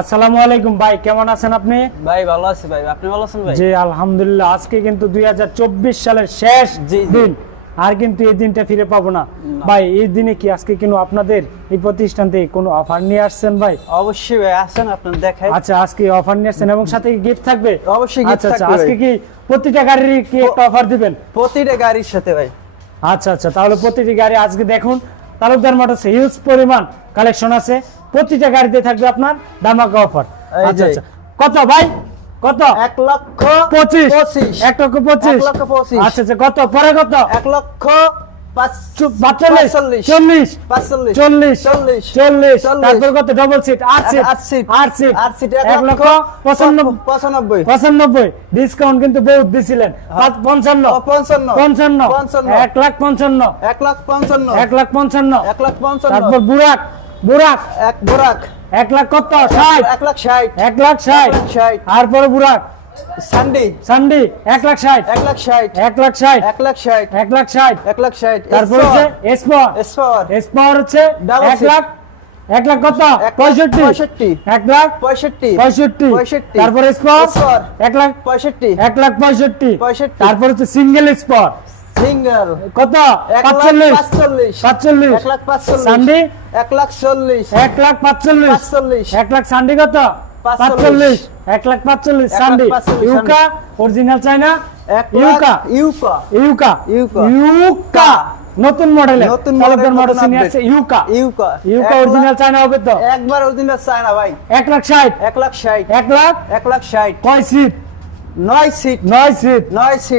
আসসালামু আলাইকুম ভাই, কেমন আছেন আপনি? ভাই ভালো আছি ভাই, আপনি ভালো আছেন ভাই? জি আলহামদুলিল্লাহ। আজকে কিন্তু 2024 সালের শেষ দিন, আর কিন্তু এই দিনটা ফিরে পাবো না ভাই। এই দিনে কি আজকে কিন্তু আপনাদের এই প্রতিষ্ঠান থেকে কোনো অফার নিয়ে আসছেন ভাই? অবশ্যই ভাই, আসেন আপনার দেখাই। আচ্ছা, আজকে অফার নিয়ে আসছেন এবং সাথে কি গিফট থাকবে? অবশ্যই গিফট আচ্ছা আচ্ছা, থাকবে। আজকে কি প্রতিটা গাড়ির কি একটা অফার দিবেন? প্রতিটা গাড়ির সাথে ভাই। আচ্ছা আচ্ছা, তাহলে প্রতিটি গাড়ি আজকে দেখুন তালুকদার মোটরসে হিউজ পরিমাণ কালেকশন আছে। প্রতিটা গাড়িতে থাকবে আপনার ধামাকা অফার। আচ্ছা আচ্ছা, কত ভাই? কত? 1,25,25 1,25,25। আচ্ছা আচ্ছা, কত পরে? কত? 1,45,45 40 40 তারপর কত? ডবল সিট 8 সিট 1,95,95 ডিসকাউন্ট কিন্তু বহুত দিছিলেন। 55 1,55,000 তারপর বুরাক 1 লাখ কত? 60 1,60,000 তারপরে বুরাক সান্ডি 1,60,000 তারপর হচ্ছে এসপর হচ্ছে 1 লাখ কত? 65 তারপর এসপর 1,65,000 তারপর হচ্ছে সিঙ্গেল স্পর কত? 45 সান্ডি 1,45,000 1 লাখ সান্ডি কত? 1,45,000 সান্ডি। ইউকা অরিজিনাল চায়না ইউকা নতুন মডেলের তালুকদার মোটরস নিয়ে আসছে ইউকা অরিজিনাল চায়না হবে তো? একবার অরিজিনাল চায়না ভাই। 1,60,000 1 লাখ কয় সিট? 9 সিট।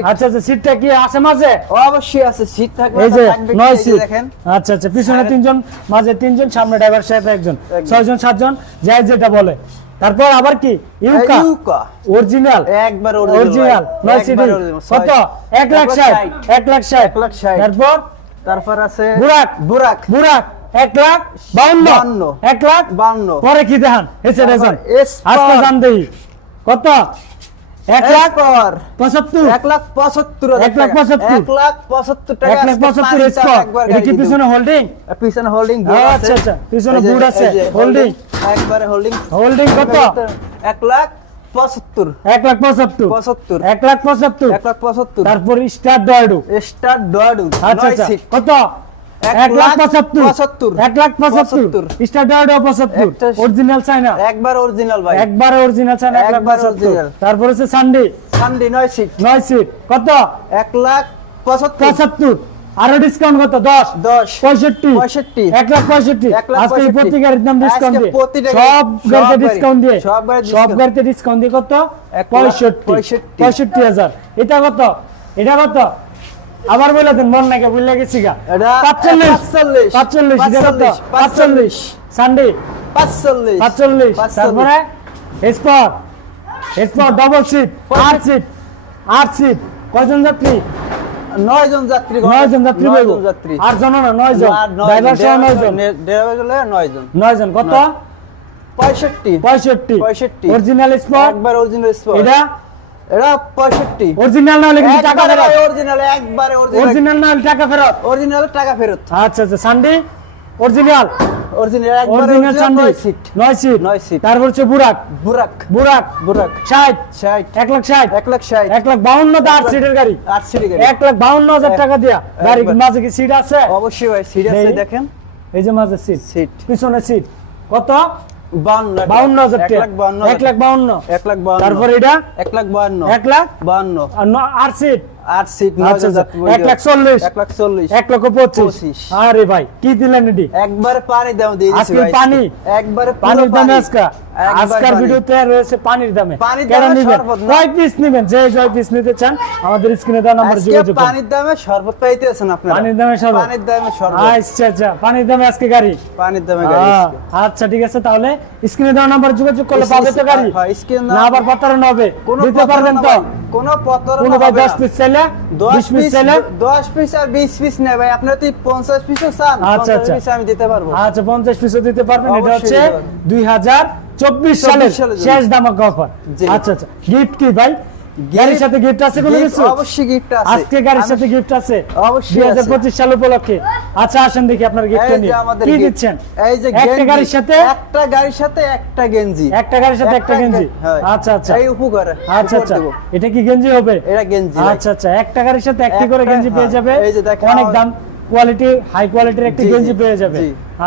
আচ্ছা আচ্ছা, সিটটা কি আছে মাঝে? অবশ্যই আছে, সিট থাকবে। এই যে 9 সিট। দেখেন। আচ্ছা আচ্ছা, পিছনে 3 জন, মাঝে 3 জন, সামনে ড্রাইভার সাহেব 1 জন, 6 জন 7 জন, যাই যেটা বলে। তারপর আবার কি ইউকা অরিজিনাল একবার অরিজিনাল 9 সিট কত? 1,60,000 তারপর আছে বুরাক 1,52,000 পরে কি দেখান? এসে দেখান আজকে জান দেই কত? 1,75,000 এটা কি পিছনে হোল্ডিং? আচ্ছা আচ্ছা, পিছনে বুট আছে হোল্ডিং একবারে হোল্ডিং কত? 1,75,000 তারপর স্টার ডয়াডু আচ্ছা আচ্ছা কত? 1,75,000 স্টার ডয়াডু 75 অরিজিনাল চায়না একবার অরিজিনাল ভাই। একবারে অরিজিনাল চায়না 1,75,000 তারপর হচ্ছে সান্ডি 9 সিট কত? 1,75,000 আরো ডিসকাউন্ট কত? 10 65 1,65,000 আজকে এই প্রতি গাড়ির দাম ডিসকাউন্ট দিয়ে সব গাড়িতে ডিসকাউন্ট দিয়ে কত? 65,000 এটা কত? আবার বলে দেন, মন নাকি ভুলে গেছি গা। 45 এটা কত? 45 সান্ডি 45 তারপরে এসপর ডাবল সিট 8 সিট কয়জন যাত্রী? 9 জন যাত্রী বলবো। 8 জন না 9 জন, ড্রাইভার সহ 9 জন। 9 জন কত? 65 অরিজিনাল স্পর একবার অরিজিনাল স্পর। এটা 65 অরিজিনাল না হলে কিন্তু টাকা ফেরত। অরিজিনাল একবারে অরিজিনাল না হলে টাকা ফেরত। টাকা ফেরত। আচ্ছা আচ্ছা, সান্ডি অরিজিনাল একবারে সান্ডি 9 সিট তারপর হচ্ছে বুরাক 60 1,60,000 1,52,000 8 সিটের গাড়ি 1,52,000 টাকা দিয়া গাড়ি মাঝে কি সিট আছে? অবশ্যই ভাই, সিট আছে দেখেন। এই যে মাঝে সিট পিছনে সিট কত? 52,000 টাকা 1,52,000 তারপর এটা 1,52,000 8 সিট 1,40,000 1,25,000 আরে ভাই কি দিলেন এডি? একবারে পানি দাম দিয়ে দিছি আজকে ভাই। পানি একবারে পানির দামে আজকের ভিডিওতে রয়েছে পানির দামে। কেন নিবেন? কয় পিস নেবেন? যে জয় পিস নিতে চান আমাদের স্ক্রিনে দেওয়া নাম্বার যোগাযোগ করুন। পানির দামে শরবত পাইতেছেন আপনারা। পানির দামে শরবত আচ্ছা আচ্ছা, পানির দামে আজকে গাড়ি আচ্ছা ঠিক আছে, তাহলে স্ক্রিনে দেওয়া নাম্বার যোগাযোগ করলে পাবে তো গাড়ি? না আবার প্রতারণা হবে? দিতে পারবেন তো? কোনো প্রতারণা কোনো ভাই 10 পিস চাইলে 20 পিস চাইলে 10 পিস আর 20 পিস নেই ভাই। আপনি যদি 50 পিসও চান 50 পিস আমি দিতে পারবো। আচ্ছা 50 পিসও দিতে পারবেন। এটা হচ্ছে 2024 সালের শেষ ধামাকা অফার। আচ্ছা আচ্ছা, গিফট কি ভাই? গাড়ির সাথে গিফট আছে কোনো কিছু? অবশ্যই গিফট আছে। আজকে গাড়ির সাথে গিফট আছে অবশ্যই আছে। 2025 সাল উপলক্ষে। আচ্ছা আসেন দেখি আপনার গিফট নিয়ে কি দিচ্ছেন। এই যে একটা গাড়ির সাথে একটা গেঞ্জি। একটা গাড়ির সাথে একটা গেঞ্জি। আচ্ছা আচ্ছা এই উপকার। আচ্ছা আচ্ছা এটা কি গেঞ্জি হবে? এটা গেঞ্জি। আচ্ছা আচ্ছা একটা গাড়ির সাথে একটি করে গেঞ্জি পেয়ে যাবে। এই যে দেখেন অনেক দাম কোয়ালিটি হাই কোয়ালিটির একটি গেঞ্জি পেয়ে যাবে।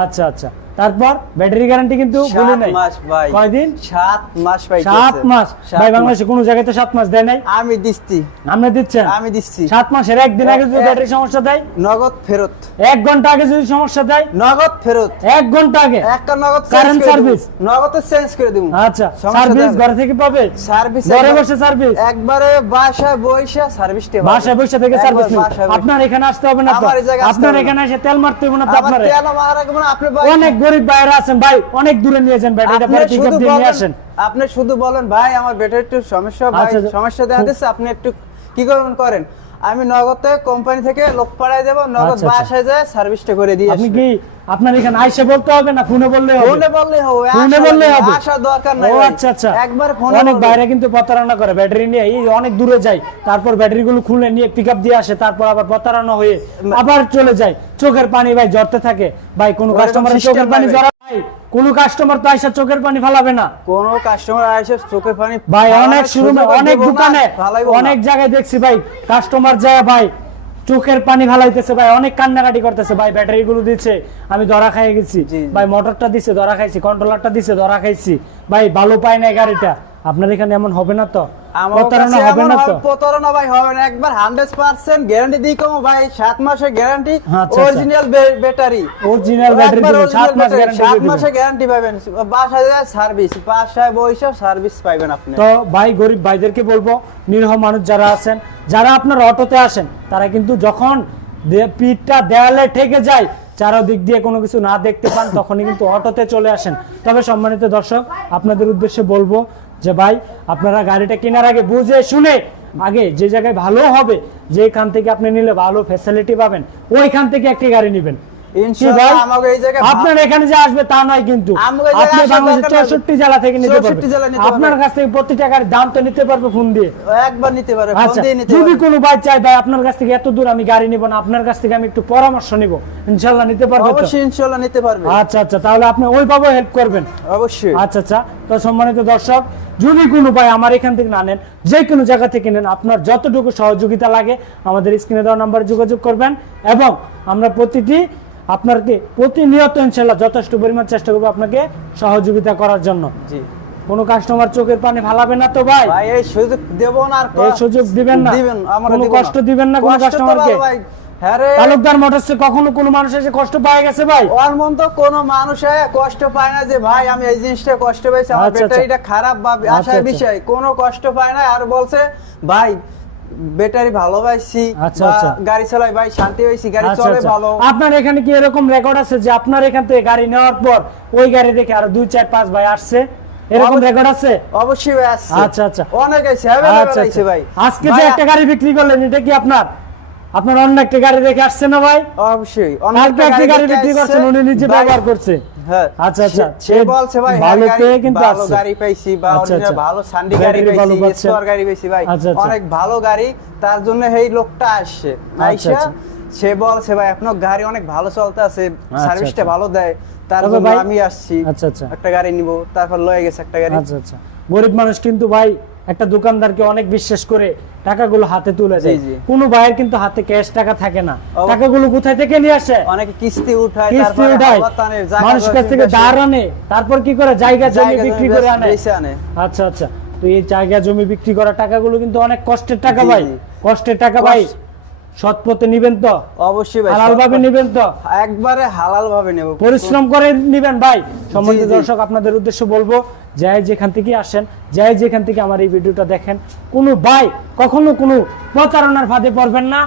আচ্ছা আচ্ছা তারপর ব্যাটারি গ্যারান্টি কিন্তু ভুলে নাই। 7 মাস ভাই। কয়দিন? 7 মাস ভাই। 7 মাস ভাই বাংলাদেশে কোন জায়গায় তো 7 মাস দেয় নাই। আমি দিচ্ছি। আপনি দিচ্ছেন? আমি দিচ্ছি। 7 মাসের একদিন আগে যদি ব্যাটারি সমস্যা দেয় নগদ ফেরত। 1 ঘন্টা আগে যদি সমস্যা দেয় নগদ ফেরত। 1 ঘন্টা আগে একটা নগদ কারেন্ট সার্ভিস নগদ চেঞ্জ করে দেব। আচ্ছা সার্ভিস ঘরে থেকে পাবে? সার্ভিস ঘরে বসে সার্ভিস একবারে বাসায় বসে সার্ভিস তে বাসায় বসে থেকে সার্ভিস আপনার এখানে আসতে হবে না তো? আপনার এখানে এসে তেল মারতে হবে না তো? আপনার তেল মারা মানে আপনি ভাই অনেক গরিব ভাইরা আছেন ভাই অনেক দূরে নিয়ে যান ব্যাটারিটা পরে পিকআপ দিয়ে নিয়ে আসেন। আপনি শুধু বলেন ভাই আমার ব্যাটারি একটু সমস্যা ভাই সমস্যা দেখা দিচ্ছে আপনি একটু কি করেন আমি নগদ কোম্পানি থেকে লোক পাঠাই দেব নগদ বাসায় যায় সার্ভিসটা করে দিয়ে আপনি কি আপনার এখানে আইসা বলতে হবে না ফোনে বললে হবে? ফোনে বললেই হবে। ফোনে বললেই হবে। আসার দরকার নাই। ও আচ্ছা আচ্ছা একবার ফোনে অনেক বাইরে কিন্তু প্রতারণা করে ব্যাটারি নিয়ে এই অনেক দূরে যায় তারপর ব্যাটারি গুলো খুলে নিয়ে পিকআপ দিয়ে আসে তারপর আবার প্রতারণা হয়ে আবার চলে যায় চোখের পানি ভাই ঝরতে থাকে ভাই কোন কাস্টমারের চোখের পানি ঝরা ভাই কোন কাস্টমার তো আইসা চোখের পানি ফেলাবে না। কোন কাস্টমার আইসা চোখের পানি ভাই অনেক শোরুমে অনেক দোকানে অনেক জায়গায় দেখছি ভাই কাস্টমার যায় ভাই চোখের পানি ফালাইতেছে ভাই অনেক কান্নাকাটি করতেছে ভাই ব্যাটারি গুলো দিচ্ছে আমি ধরা খাইয়ে গেছি ভাই মোটরটা দিছে ধরা খাইছি কন্ট্রোলারটা দিছে ধরা খাইছি ভাই ভালো পাই না গাড়িটা। আপনার এখানে এমন হবে না তো? প্রতারণা হবে না তো? প্রতারণা ভাই হবে না একবার 100% গ্যারান্টি দিই কম ভাই 7 মাসের guarantee original battery original battery 7 মাস গ্যারান্টি 7 মাসের গ্যারান্টি পাবেন বাসায় যায় সার্ভিস বাসায় বসে সার্ভিস পাবেন আপনি। তো ভাই গরিব ভাইদেরকে বলবো নিরীহ মানুষ যারা আছেন যারা আপনার অটোতে আসেন তারা কিন্তু যখন পিঠটা দেয়ালে ঠেকে যায় চারদিক দিয়ে কোনো কিছু না দেখতে পান তখনই কিন্তু অটোতে চলে আসেন। তবে সম্মানিত দর্শক আপনাদের উদ্দেশ্যে বলবো যে ভাই আপনারা গাড়িটা কেনার আগে বুঝে শুনে আগে যে জায়গায় ভালো হবে যেখান থেকে আপনি নিলে ভালো ফ্যাসিলিটি পাবেন ওইখান থেকে একটি গাড়ি নেবেন। আপনার এখানে যে আসবে তা নয় কিন্তু আপনি বাংলাদেশের 64 জেলা থেকে নিতে পারবেন আপনার কাছ থেকে প্রতি টাকার দাম তো নিতে পারবে ফোন দিয়ে একবার নিতে পারবে ফোন দিয়ে নিতে পারবে। যদি কোনো ভাই চায় ভাই আপনার কাছ থেকে এত দূর আমি গাড়ি নিব না আপনার কাছ থেকে আমি একটু পরামর্শ নিব ইনশাআল্লাহ নিতে পারবে তো? অবশ্যই ইনশাআল্লাহ নিতে পারবে। আচ্ছা আচ্ছা তাহলে আপনি ওইভাবে হেল্প করবেন অবশ্যই। আচ্ছা আচ্ছা তো সম্মানিত দর্শক যদি কোনো ভাই আমার এখান থেকে না নেন যে কোনো জায়গা থেকে নেন আপনার যতটুকু সহযোগিতা লাগে আমাদের স্ক্রিনে দেওয়া নাম্বারে যোগাযোগ করবেন এবং আমরা আপনাকে প্রতিনিয়ত ইনশাআল্লাহ যথেষ্ট পরিমাণ চেষ্টা করব আপনাকে সহযোগিতা করার জন্য। জি কোনো কাস্টমার চোখের পানি ফালাবে না তো ভাই? ভাই এই সুযোগ দেব না আর এই সুযোগ দিবেন না কোনো কষ্ট দিবেন না কোনো কাস্টমারকে। তালুকদার মোটরসে কখনো কোনো মানুষ এসে কষ্ট পায় গেছে ভাই? ওর মন তো কোনো মানুষ কষ্ট পায় না যে ভাই আমি এই জিনিসটা কষ্ট পাইছি আমার ব্যাটারিটা খারাপ বা আশার বিষয় কোনো কষ্ট পায় না আর বলছে ভাই ব্যাটারি ভালো পাইছি গাড়ি চালাই ভাই শান্তি হইছি গাড়ি চলে ভালো। আপনার এখানে কি এরকম রেকর্ড আছে যে আপনার এখান থেকে গাড়ি নেওয়ার পর ওই গাড়ি দেখে আরো 2 4 5 ভাই আসছে এরকম রেকর্ড আছে? অবশ্যই ভাই আছে। আচ্ছা আচ্ছা অনেক আছে अवेलेबल আছে ভাই। আজকে যে একটা গাড়ি বিক্রি করলেন এটা কি আপনার অন্য একটা গাড়ি দেখে আসছে না ভাই? অবশ্যই অন্য একটা গাড়ি বিক্রি করছেন উনি নিজে ব্যবহার করছে। হ্যাঁ আচ্ছা আচ্ছা সে বলছে ভাই ভালো পেয়ে কিন্তু ভালো গাড়ি পাইছি বা অরিজিনাল ভালো সান্ডি গাড়ি পাইছি স্কোয়ার গাড়ি পাইছি ভাই অনেক ভালো গাড়ি তার জন্য এই লোকটা আসছে আইসা সে বলছে ভাই আপনার গাড়ি অনেক ভালো চলতে আছে সার্ভিসটা ভালো দেয় তার জন্য আমি আসছি একটা গাড়ি নিব তারপর লয়ে গেছে একটা গাড়ি। আচ্ছা আচ্ছা গরিব মানুষ কিন্তু ভাই একটা দোকানদারকে অনেক বিশ্বাস করে টাকাগুলো হাতে তুলে দেয় কোনো ভাইয়ের কিন্তু হাতে ক্যাশ টাকা থাকে না টাকাগুলো কোথায় থেকে নিয়ে আসে অনেকে কিস্তি উঠায় মানুষের কাছ থেকে ধার আনে তারপর কি করে জায়গা জমি বিক্রি করে আনে। আচ্ছা আচ্ছা তো এই জায়গা জমি বিক্রি করা টাকাগুলো কিন্তু অনেক কষ্টের টাকা ভাই কষ্টের টাকা ভাই সৎ পথে নিবেন তো? অবশ্যই ভাই হালাল ভাবে নিবেন তো? একবারে হালাল ভাবে নেব পরিশ্রম করে নিবেন ভাই। সম্মানিত দর্শক আপনাদের উদ্দেশ্যে বলবো যাই যেখান থেকে আসেন যাই যেখান থেকে আমার এই ভিডিওটা দেখেন কোনো ভাই কখনো কোনো প্রতারণার ফাঁদে পড়বেন না।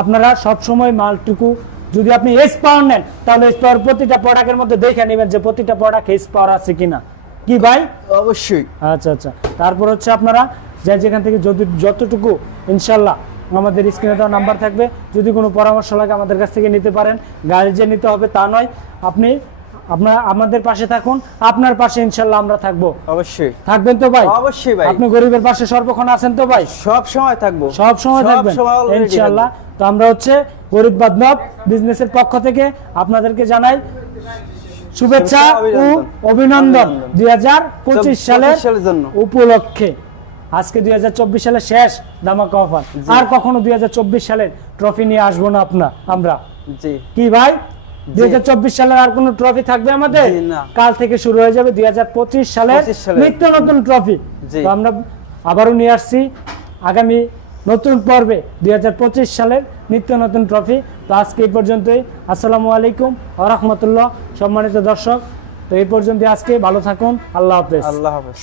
আপনারা সব সময় মালটুকু যদি আপনি এস পাওয়ার নেন তাহলে এস পাওয়ার প্রতিটা প্রোডাক্টের মধ্যে দেখে নেবেন যে প্রতিটা প্রোডাক্ট এস পাওয়ার আছে কিনা কি ভাই? অবশ্যই। আচ্ছা আচ্ছা তারপর হচ্ছে আপনারা যাই যেখান থেকে যতটুকু ইনশাল্লাহ আমাদের স্ক্রিনে দেওয়া নাম্বার থাকবে যদি কোনো পরামর্শ লাগে আমাদের কাছ থেকে নিতে পারেন। গাড়ি যে নিতে হবে তা নয় আপনি আপনারা আমাদের পাশে থাকুন, আপনার পাশে ইনশাআল্লাহ আমরা থাকবো। অবশ্যই থাকবেন তো ভাই? অবশ্যই ভাই। আপনি গরিবের পাশে সর্বক্ষণ আছেন তো ভাই? সব সময় থাকবো, সব সময় থাকবেন already ইনশাআল্লাহ। থাকবো। তো আমরা হচ্ছে গরিব বান্ধব বিজনেসের পক্ষ থেকে আপনাদেরকে জানাই শুভেচ্ছা ও অভিনন্দন 2025 সালের জন্য উপলক্ষে। আজকে 2024 সালের শেষ ধামাকা অফার, আর কখনো 2024 সালের ট্রফি নিয়ে আসবো না আমরা। জি কি ভাই, 2024 সালের আর কোনো ট্রফি থাকবে আমাদের? জি না। কাল থেকে শুরু হয়ে যাবে 2025 সালের নিত্য নতুন ট্রফি। জি। তো আমরা আবারও নিয়ে আসছি আগামী নতুন পর্বে 2025 সালের নিত্য নতুন ট্রফি। তো আজকে এই পর্যন্তই। আসসালামু আলাইকুম ওয়া রাহমাতুল্লাহ। সম্মানিত দর্শক, তো এই পর্যন্ত আজকে ভালো থাকুন। আল্লাহ হাফেজ। আল্লাহ হাফেজ।